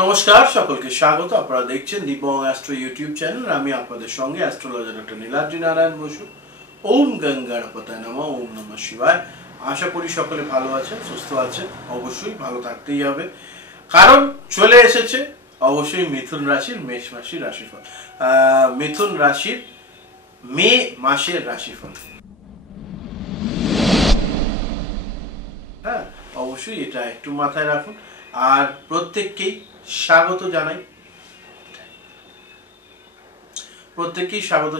নমস্কার সকলকে স্বাগত। আপনারা দেখছেন দীপং অ্যাস্ট্রো ইউটিউব চ্যানেল। আমি আপনাদের সঙ্গে অ্যাস্ট্রোলজার ডক্টর নীলাদ্রি নারায়ণ বসু। ওম গঙ্গাণপতায় নমঃ, ওম নমঃ শিবায়। আশা করি সকলে ভালো আছেন, সুস্থ আছেন। অবশ্যই ভালো থাকতেই হবে, কারণ চলে এসেছে অবশ্যই মিথুন রাশির মেষ মাসের রাশিফল, মিথুন রাশির মে মাসের রাশিফল। হ্যাঁ, অবশ্যই এটা একটু মাথায় রাখুন। আর প্রত্যেককেই স্বাগত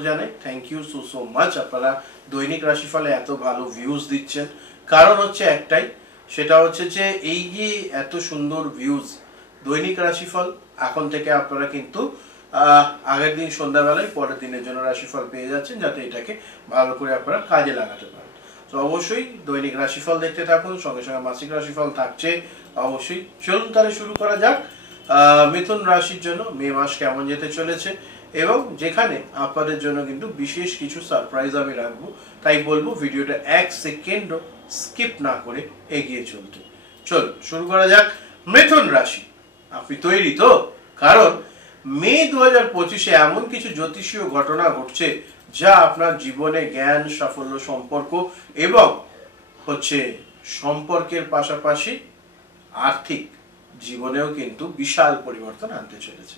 জানাই, থ্যাংক ইউ সো মাচ। আপনারা দৈনিক রাশিফলে এত ভালো ভিউজ দিচ্ছেন, কারণ হচ্ছে একটাই, সেটা হচ্ছে যে এই যে এত সুন্দর ভিউজ দৈনিক রাশিফল, এখন থেকে আপনারা কিন্তু আগের দিন সন্ধ্যাবেলায় পরের দিনের জন্য রাশিফল পেয়ে যাচ্ছেন, যাতে এটাকে ভালো করে আপনারা কাজে লাগাতে পারেন। তো অবশ্যই দৈনিক রাশিফল দেখতে থাকুন, সঙ্গে সঙ্গে মাসিক রাশিফল থাকছে অবশ্যই। চলুন তাহলে শুরু করা যাক। মিথুন রাশির জন্য মে মাস কেমন যেতে চলেছে, এবং যেখানে আপনাদের জন্য কিন্তু বিশেষ কিছু সারপ্রাইজ আমি রাখবো, তাই বলবো ভিডিওটা এক সেকেন্ডও স্কিপ না করে এগিয়ে চলতে। চলুন শুরু করা যাক। মিথুন রাশি, আপনি তৈরি তো? কারণ মে 2025-এ এমন কিছু জ্যোতিষীয় ঘটনা ঘটছে যা আপনার জীবনে জ্ঞান, সাফল্য, সম্পর্ক এবং হচ্ছে সম্পর্কের পাশাপাশি আর্থিক জীবনেও কিন্তু বিশাল পরিবর্তন আনতে চলেছে।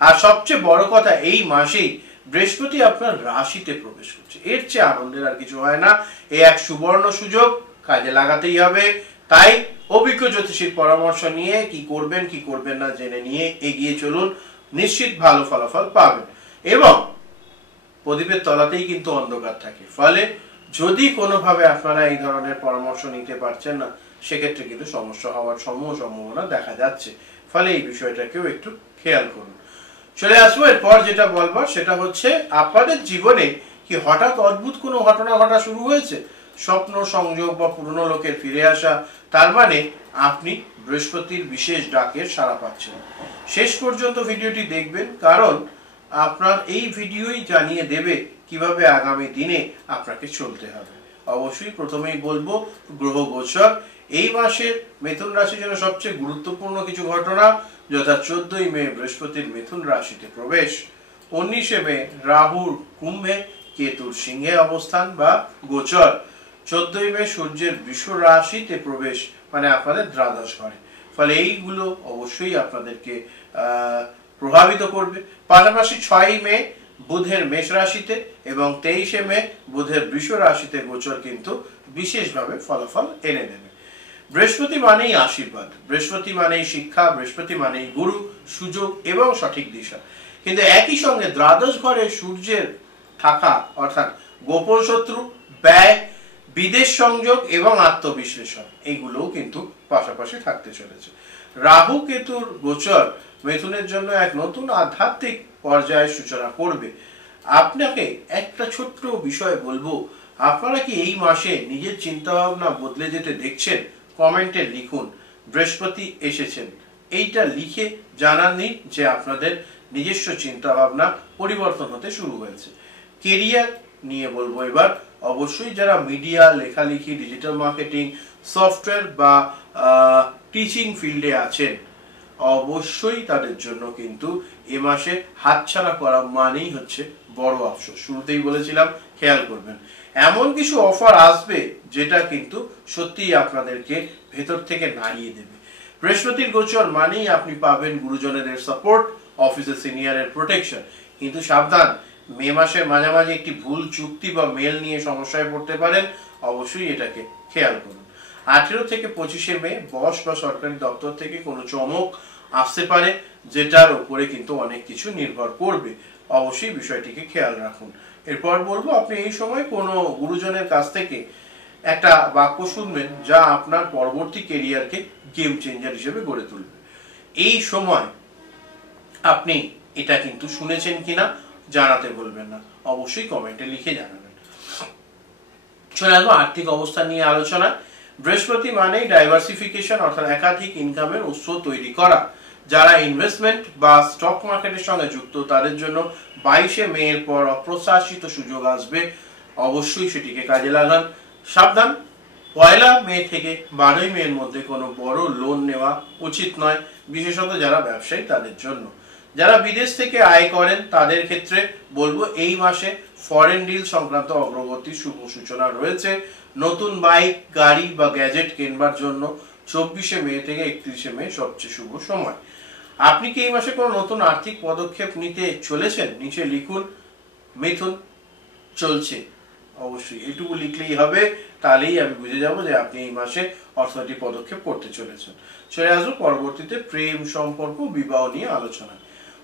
আর সবচেয়ে বড় কথা, এই মাসেই বৃহস্পতি আপনার রাশিতে প্রবেশ করছে। এর চেয়ে আনন্দের আর কিছু হয় না। এই এক সুবর্ণ সুযোগ কাজে লাগাতেই হবে। তাই অভিজ্ঞ জ্যোতিষীর পরামর্শ নিয়ে কি করবেন কি করবেন না জেনে নিয়ে এগিয়ে চলুন, নিশ্চিত ভালো ফলাফল পাবেন। এবং প্রদীপের তলাতেই কিন্তু অন্ধকার থাকে, ফলে যদি কোনোভাবে আপনারা এই ধরনের পরামর্শ নিতে পারছেন না, সেক্ষেত্রে কিন্তু সমস্যা হওয়ার সম্ভাবনা দেখা যাচ্ছে। ফলে এই বিষয়টাকেও একটু খেয়াল করুন। চলে আসবো এরপর যেটা বলবার, সেটা হচ্ছে আপনাদের জীবনে কি হঠাৎ অদ্ভুত কোনো ঘটনা ঘটা শুরু হয়েছে, স্বপ্ন সংযোগ বা পুরনো লোকের ফিরে আসা। তার মানে আপনি বৃহস্পতির বিশেষ ডাকের সাড়া পাচ্ছেন। শেষ পর্যন্ত ভিডিওটি দেখবেন, কারণ আপনার এই ভিডিওই জানিয়ে দেবে কিভাবে আগামী দিনে আপনাকে চলতে হবে। অবশ্যই প্রথমেই বলবো গ্রহ গোচর। এই মাসে মিথুন রাশির জন্য সবচেয়ে গুরুত্বপূর্ণ কিছু ঘটনা, যথা 14ই মে বৃহস্পতির মিথুন রাশিতে প্রবেশ, 19শে মে রাহুর কুম্ভে, কেতুর সিংহে অবস্থান বা গোচর, 14ই মে সূর্যের বৃষ রাশিতে প্রবেশ, মানে আপনাদের দ্বাদশ ঘরে। ফলে এইগুলো অবশ্যই আপনাদেরকে প্রভাবিত করবে। পাশাপাশি 6ই মে বুধের মেষ রাশিতে এবং 23শে মে বুধের বৃষ রাশিতে গোচর কিন্তু বিশেষভাবে ফলাফল এনে দেবে। বৃহস্পতি মানেই আশীর্বাদ, বৃহস্পতি মানেই শিক্ষা, বৃহস্পতি মানেই গুরু, সুযোগ এবং সঠিক দিশা। কিন্তু একই সঙ্গে দ্বাদশ ঘরে সূর্যের থাকা অর্থাৎ গোপন শত্রু, ব্যয়, বিদেশ সংযোগ এবং আত্মবিশ্লেষণ, এইগুলোও কিন্তু পাশাপাশি থাকতে চলেছে। রাহু কেতুর গোচর মিথুনের জন্য এক নতুন আধ্যাত্মিক পর্যায়ের সূচনা করবে। আপনাকে একটা ছোট্ট বিষয় বলবো, আপনারা কি এই মাসে নিজের চিন্তা ভাবনা বদলে যেতে দেখছেন? কমেন্টে লিখুন বৃহস্পতি এসেছেন, এইটা লিখে জানাননি যে আপনাদের নিজস্ব চিন্তা ভাবনা পরিবর্তন হতে শুরু হয়েছে। কেরিয়ার নিয়ে বলবো এবার। অবশ্যই যারা মিডিয়া, লেখালেখি, ডিজিটাল মার্কেটিং, সফটওয়্যার বা টিচিং ফিল্ডে আছেন, অবশ্যই তাদের জন্য কিন্তু এ মাসে হাতছাড়া করা মানেই হচ্ছে বড় আফসোস। শুরুতেই বলেছিলাম, খেয়াল করবেন এমন কিছু অফার আসবে যেটা কিন্তু সত্যিই আপনাদেরকে ভেতর থেকে নাড়িয়ে দেবে। বৃহস্পতির গোচর মানেই আপনি পাবেন গুরুজনেদের সাপোর্ট, অফিসের সিনিয়রের প্রোটেকশন। কিন্তু সাবধান, মে মাসের মাঝামাঝি একটি ভুল চুক্তি বা মেল নিয়ে সমস্যায় পড়তে পারেন, অবশ্যই এটাকে খেয়াল করুন। 18 থেকে 25শে মে বস বা সরকারি দপ্তর থেকে কোনো চমক আসতে পারে, যেটার উপরে কিন্তু অনেক কিছু নির্ভর করবে। অবশ্যই বিষয়টিকে খেয়াল রাখুন। এরপর বলবো, আপনি এই সময় কোনো গুরুজনের কাছ থেকে একটা বাক্য শুনবেন যা আপনার পরবর্তী কেরিয়ারকে গেম চেঞ্জার হিসেবে গড়ে তুলবে। এই সময় আপনি এটা কিন্তু শুনেছেন কিনা জানাতে বলবেন না, অবশ্যই কমেন্টে লিখে জানাবেন। চলে আসবো আর্থিক অবস্থা নিয়ে আলোচনা। বৃহস্পতি মানেই ডাইভার্সিফিকেশন, অর্থাৎ একাধিক ইনকামের উৎস তৈরি করা। যারা ইনভেস্টমেন্ট বা স্টক মার্কেটের সঙ্গে যুক্ত, তাদের জন্য 22শে মে এর পর অপ্রত্যাশিত সুযোগ আসবে, অবশ্যই সেটিকে কাজে লাগান। সাবধান, 1লা মে থেকে 12ই মে এর মধ্যে কোনো বড় লোন নেওয়া উচিত নয়, বিশেষত যারা ব্যবসায়ী তাদের জন্য। যারা বিদেশ থেকে আয় করেন তাদের ক্ষেত্রে বলবো এই মাসে ফরেন ডিল সংক্রান্ত অগ্রগতি শুভ সূচনা রয়েছে। নতুন বাইক, গাড়ি বা গ্যাজেট কেনবার জন্য 24শে মে থেকে 31শে মে সবচেয়ে শুভ সময়। আপনি কি এই মাসে কোনো নতুন আর্থিক পদক্ষেপ নিতে চলেছেন? নিচে লিখুন মিথুন চলছে। অবশ্যই এটুকু লিখলেই হবে, তাহলেই আমি বুঝে যাব যে আপনি এই মাসে অর্থনৈতিক পদক্ষেপ করতে চলেছেন। চলে আসবো পরবর্তীতে প্রেম, সম্পর্ক, বিবাহ নিয়ে আলোচনা।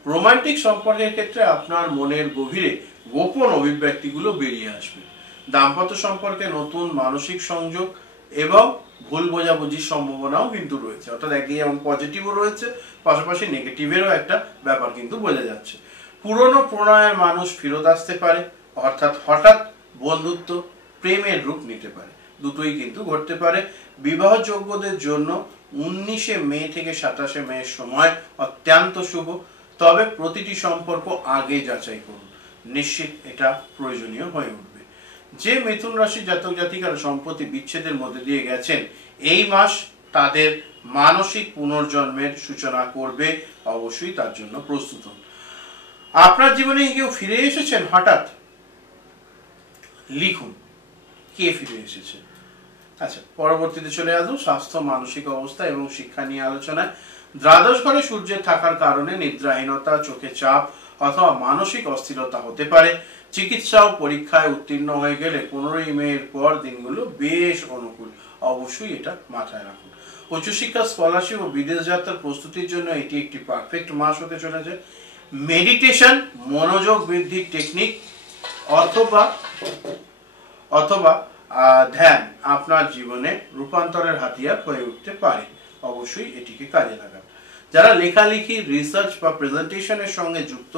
রোমান্টিক সম্পর্কের ক্ষেত্রে আপনার মনের গভীরে গোপন অভিব্যক্তিগুলো বেরিয়ে আসবে। দাম্পত্য সম্পর্কে নতুন মানসিক সংযোগ এবং ভুল বোঝাবুঝির সম্ভাবনাও কিন্তু রয়েছে, অর্থাৎ একদিকে যেমন পজিটিভও রয়েছে, পাশাপাশি নেগেটিভেরও একটা ব্যাপার কিন্তু বোঝা যাচ্ছে। পুরনো প্রণয়ের মানুষ ফেরত আসতে পারে, অর্থাৎ হঠাৎ বন্ধুত্ব প্রেমের রূপ নিতে পারে, দুটোই কিন্তু ঘটতে পারে। বিবাহযোগ্যদের জন্য 19শে মে থেকে 27শে মে সময় অত্যন্ত শুভ, তবে প্রতিটি সম্পর্ক আগে যাচাই করুন, নিশ্চিত এটা প্রয়োজনীয় হয়ে উঠবে। যে মিথুন রাশির জাতক জাতিকারা সম্প্রতি বিচ্ছেদের মধ্যে দিয়ে গেছেন, এই মাস তাদের মানসিক পুনর্জন্মের সূচনা করবে, অবশ্যই তার জন্য প্রস্তুত হন। আপনার জীবনে কেউ ফিরে এসেছেন হঠাৎ? লিখুন কে ফিরে এসেছে। আচ্ছা, পরবর্তীতে চলে আসবো স্বাস্থ্য, মানসিক অবস্থা এবং শিক্ষা নিয়ে আলোচনায়। দ্বাদশ ঘরে সূর্যের থাকার কারণে নিদ্রাহীনতা, চোখে চাপ অথবা মানসিক অস্থিরতা হতে পারে। চিকিৎসা ও পরীক্ষায় উত্তীর্ণ হয়ে গেলে 15ই মে এর পর দিনগুলো বেশ অনুকূল, অবশ্যই এটা মাথায় রাখুন। উচ্চশিক্ষা, স্কলারশিপ ও বিদেশ যাত্রার প্রস্তুতির জন্য এটি একটি পারফেক্ট মাস হতে চলেছে। মেডিটেশন, মনোযোগ বৃদ্ধির টেকনিক অথবা ধ্যান আপনার জীবনে রূপান্তরের হাতিয়ার হয়ে উঠতে পারে, অবশ্যই এটিকে কাজে লাগান। যারা লেখালেখি, রিসার্চ বা প্রেজেন্টেশনের সঙ্গে যুক্ত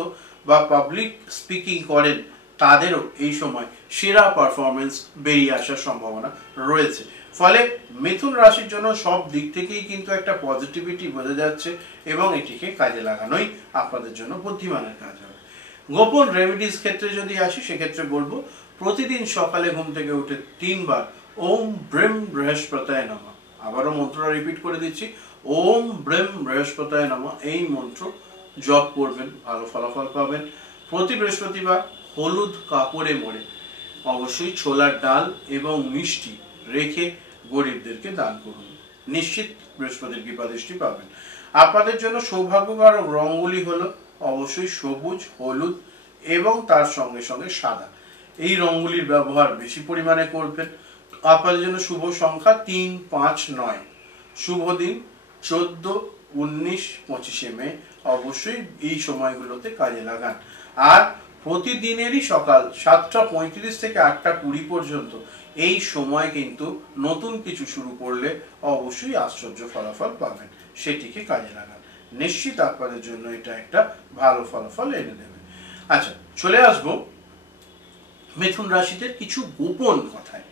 বা পাবলিক স্পিকিং করেন তাদেরও এই সময় সেরা পারফরমেন্স বেরিয়ে আসার সম্ভাবনা রয়েছে। ফলে মিথুন রাশির জন্য সব দিক থেকেই কিন্তু একটা পজিটিভিটি বোঝা যাচ্ছে এবং এটিকে কাজে লাগানোই আপনাদের জন্য বুদ্ধিমানের কাজ হবে। গোপন রেমেডিস ক্ষেত্রে যদি আসি, সেক্ষেত্রে বলবো প্রতিদিন সকালে ঘুম থেকে উঠে 3 বার ওম ব্রিম বৃহস্পতায় নমঃ, আবারও মন্ত্রটা রিপিট করে দিচ্ছি, ওম ব্রিম বৃহস্পতায় নমঃ, এই মন্ত্র জপ করবেন, ভালো ফলাফল পাবেন। প্রতি বৃহস্পতিবার হলুদ কাপড়ে মোড়ে অবশ্যই ছোলার ডাল এবং মিষ্টি রেখে গরিবদেরকে দান করুন, নিশ্চিত বৃহস্পতির কৃপা দৃষ্টি পাবেন। আপনাদের জন্য সৌভাগ্যকারক রঙগুলি হলো অবশ্যই সবুজ, হলুদ এবং তার সঙ্গে সঙ্গে সাদা, এই রঙগুলির ব্যবহার বেশি পরিমাণে করবেন। আপনাদের জন্য শুভ সংখ্যা 3, 5, 9, শুভ দিন 14, 19, 25শে মে, অবশ্যই এই সময়গুলোতে কাজে লাগান। আর প্রতিদিনেরই সকাল 7টা 35 থেকে 8টা 20 পর্যন্ত এই সময় কিন্তু নতুন কিছু শুরু করলে অবশ্যই আশ্চর্য ফলাফল পাবেন, সেটিকে কাজে লাগান, নিশ্চিত আপনাদের জন্য এটা একটা ভালো ফলাফল এনে দেবে। আচ্ছা, চলে আসবো মিথুন রাশিতে কিছু গোপন কথায়।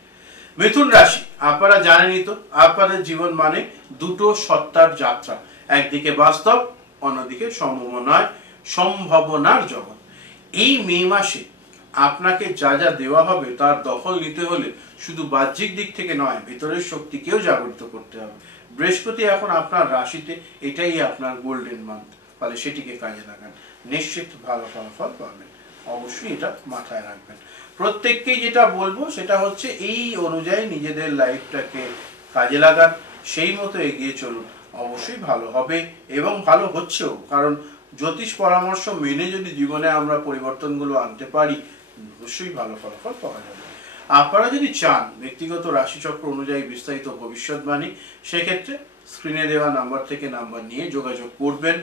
মিথুন রাশি, আপনারা জানেনই তো, আপনাদের জীবন মানে দুটো সত্তার যাত্রা, একদিকে বাস্তব, অন্যদিকে সম্ভাবনার জগৎ। এই মে মাসে আপনাকে যা যা দেওয়া হবে তার দখল নিতে হলে শুধু বাহ্যিক দিক থেকে নয়, ভেতরের শক্তিকেও জাগরিত করতে হবে। বৃহস্পতি এখন আপনার রাশিতে, এটাই আপনার গোল্ডেন মান্থ, ফলে সেটিকে কাজে লাগান, নিশ্চিত ভালো ফলাফল পাবেন, অবশ্যই এটা মাথায় রাখবেন। প্রত্যেককেই যেটা বলবো সেটা হচ্ছে এই অনুযায়ী নিজেদের লাইফটাকে কাজে লাগান, সেই মতো এগিয়ে চলুন, অবশ্যই ভালো হবে এবং ভালো হচ্ছেও। কারণ জ্যোতিষ পরামর্শ মেনে যদি জীবনে আমরা পরিবর্তনগুলো আনতে পারি, অবশ্যই ভালো ফলাফল পাওয়া যাবে। আপনারা যদি চান ব্যক্তিগত রাশিচক্র অনুযায়ী বিস্তারিত ভবিষ্যৎবাণী, সেক্ষেত্রে স্ক্রিনে দেওয়া নাম্বার থেকে নাম্বার নিয়ে যোগাযোগ করবেন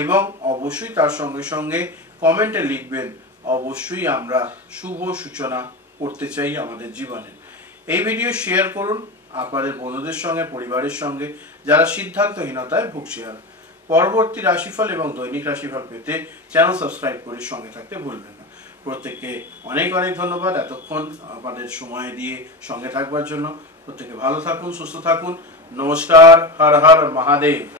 এবং অবশ্যই তার সঙ্গে সঙ্গে কমেন্টে লিখবেন, অবশ্যই আমরা শুভ সূচনা করতে চাই আমাদের জীবনে। এই ভিডিও শেয়ার করুন আপনাদের বন্ধুদের সঙ্গে, পরিবারের সঙ্গে যারা সিদ্ধান্তহীনতায় ভুগছেন। পরবর্তী রাশিফল এবং দৈনিক রাশিফল পেতে চ্যানেল সাবস্ক্রাইব করে সঙ্গে থাকতে ভুলবেন না। প্রত্যেককে অনেক অনেক ধন্যবাদ এতক্ষণ আপনাদের সময় দিয়ে সঙ্গে থাকবার জন্য। প্রত্যেকে ভালো থাকুন, সুস্থ থাকুন, নমস্কার, হর হর মহাদেব।